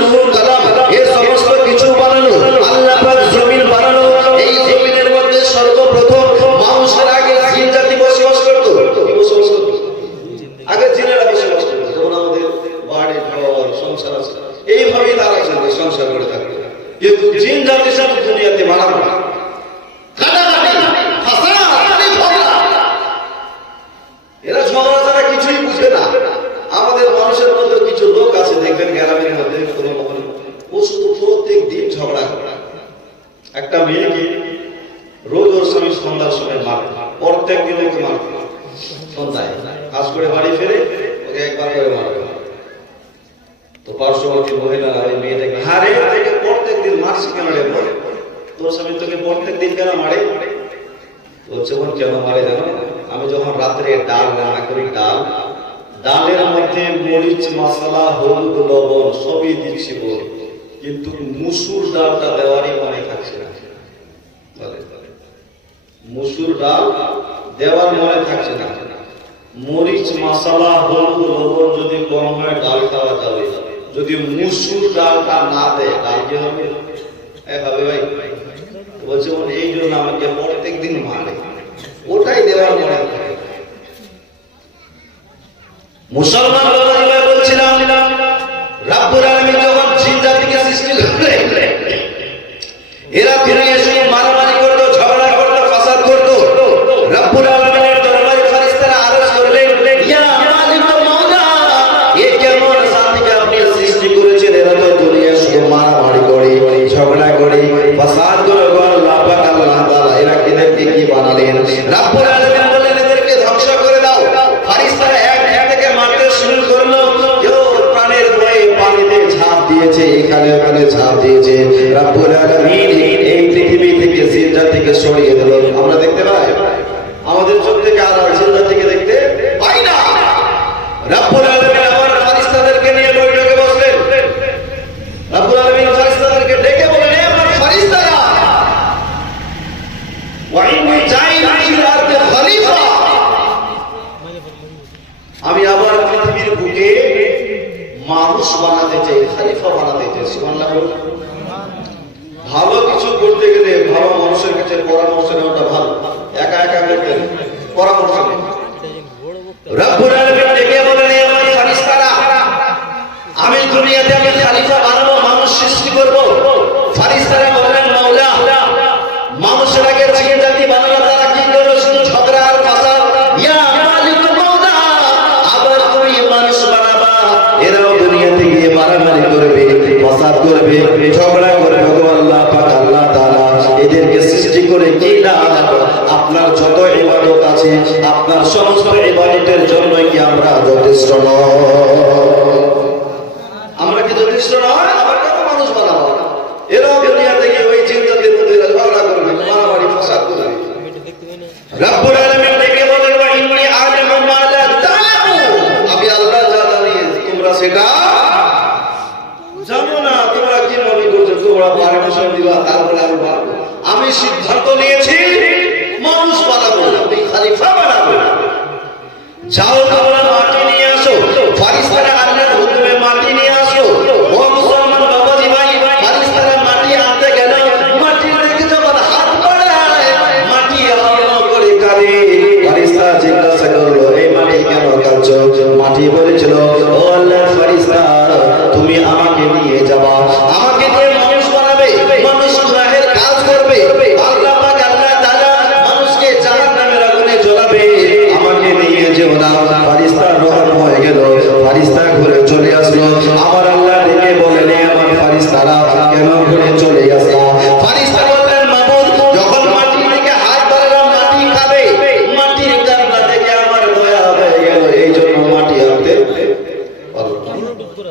নূর কালাম এই সমস্ত কিছু বানানো আল্লাহ পাক জমিন বানানো। এই জমিনের মধ্যে সর্বপ্রথম মানুষের আগে জিন জাতি বসবাস করত। আগে জিনেরা বসবাস করত, যেমন আমাদের বাড়ি ঘর সংসার আছে, এইভাবেই তারা সংসার করে থাকতো। কিন্তু জিন জাতি সব দুনিয়াতে মারামারি, এরা ঝগড়া ছাড়া কিছুই বুঝে না। আমাদের মানুষের মধ্যে কিছু লোক আছে দেখবেন গ্রামের মধ্যে ও শুধু প্রত্যেক দিন ঝগড়া করে। একটা মেয়েকে রোজ ওর স্বামী সন্ধ্যার সময় মারে, প্রত্যেক দিন ওকে মারবে, সন্ধ্যায় কাজ করে বাড়ি ফেরে ওকে একবার করে মারবে। তো পার্শ্ববর্তী মহিলারা ওই মেয়েটাকে হারে প্রত্যেক দিন মারছে কেন রে, বলে তোর স্বামী তোকে প্রত্যেক দিন কেন মারে? বলছে বোন কেন মারে জানো? আমি যখন রাত্রে ডাল রান্না করি, ডালের মধ্যে মরিচ মশলা হলুদ লবণ সবই দিচ্ছি বল, কিন্তু মুসুর ডালটা দেওয়ারই মনে থাকছে না। মুসুর ডাল দেওয়ার মনে থাকছে না। মরিচ মশলা হলুদ লবণ যদি কম হয় ডাল খাওয়া যাবে, যদি মুসুর ডালটা না দেয় ডাল কি হবে? এভাবে ভাই বলছে এই জন্য আমাকে প্রত্যেক দিন মারে, ওটাই দেওয়ার মনে থাকে। মুসলমান বলছিলাম রাব্বুল আলামিন যখন জিন জাতিকে সৃষ্টি করলেন, এরা ফিরে এসে মারামারি করতো, ঝগড়া করতো, ফাসাদ করতো। রাব্বুল আলামিনের দরবারে ফেরেশতারা আরজ করলেন, ইয়া মালিক মাওলা, এ কেমন জাতিকে আপনি সৃষ্টি করেছেন? এরা তো দুনিয়ায় শুধু মারামারি করে, ঝগড়া করে, ফাসাদ করে। আল্লাহ পাক আল্লাহ তাআলা এরা এদেরকে কি বানালেন? রাব্বুল আলামিন বললেন এদেরকে ধ্বংস করে দাও। ফেরেশতারা এক থেকে মারতে শুরু করলো, কেউ প্রাণের ভয়ে পানিতে ঝাঁপ দিয়েছে, এখানে ওখানে ঝাঁপ দিয়েছে। রাব্বুল আলামিন এই পৃথিবী থেকে জিন জাতিকে সরিয়ে দিল। আমরা দেখতে পাই, আমাদের চোখ থেকে আর জিন জাতিকে দেখতে পাই না। রাব্বুল আলামিন আবার ফেরেশতাদেরকে নিয়ে বৈঠকে বসলেন। রাব্বুল আলামিন ফেরেশতাদেরকে ডেকে বললেন, হে আমার ফেরেশতারা, ওয়া ইন্নী জাইলুন ফিল আরদি খলিফা, আমি আবার পৃথিবীর বুকে মানুষ বানাতে চাই, খলিফা বানাতে চাই। সুবহানাল্লাহ। ভালো কিছু করতে গেলে ভালো মানুষের কাছে পরামর্শ নেওয়াটা ভালো, একা একা করতে পরামর্শ নেই। রব্বুল আলামিন ডেকে বলেন, হে আমার ফেরেশতারা, আমি দুনিয়াতে আমি খলিফা বানাবো, মানুষ সৃষ্টি করব। ফেরেশতারা বললেন, মাওলা, মানুষের আগে জিন জাতি বানালো, তারা কি করলো? শুধু ঝগড়া আর ফাসাদ। ইয়া মালিক মাওলা, আবার তুমি মানুষ বানাবা, এরাও দুনিয়াতে গিয়ে মারামারি করবে, ফাসাদ করবে, ঝগড়া করবে। গো আল্লাহ পাক আল্লাহ তাআলা এদেরকে সৃষ্টি করে কি লাভ? আপনার যত ইবাদত আছে, আপনার সমস্ত ইবাদতের জন্য কি আমরা যথেষ্ট নয়? আমরা কি যথেষ্ট নয়? আবার কেন মানুষ বানাবো? এরাও দুনিয়াতে গিয়ে ওই জিন জাতির মধ্যে ঝগড়া করবে, মারামারি ফাসাদ করবে। রব্বুল আলামিন ডেকে বলেন, ওয়া ইন্নী আ'লামু মা লা তা'লামুন, আমি আল্লাহ যা জানি তোমরা সেটা জানো না। তোমরা কি মনে করছো তোমরা পারমিশন দিবা তারপরে আমি বানাবো? আমি সিদ্ধান্ত নিয়েছি মানুষ বানাবো, আমি খলিফা বানাবো। যাও তোমরা মাটি নিয়ে আসো। ফেরেশতারা আল্লাহর হুকুমে মাটি নিয়ে আসো। ও মুসলমান বাবাজি ভাই, ফেরেশতারা মাটি আনতে গেল, মাটি রেখে যখন হাত বাড়ায় মাটি হাওয়া করে কাঁদে। ফেরেশতা জিজ্ঞাসা করলো, এই মাটি কেন কাঁদছো? মাটি বলেছিল, ও আল্লাহর ফেরেশতা, তুমি আমাকে নিয়ে যাবা, আমাকে দিয়ে মানুষ বানাবে, মানুষ গুনাহের কাজ করবে, আল্লাহ পাক আল্লাহ তাআলা মানুষকে জাহান্নামের আগুনে জ্বালাবে, আমাকে নিয়ে যেও না। ফেরেশতা রওনা হয়ে গেল, ফেরেশতা ঘুরে চলে আসলো। আমার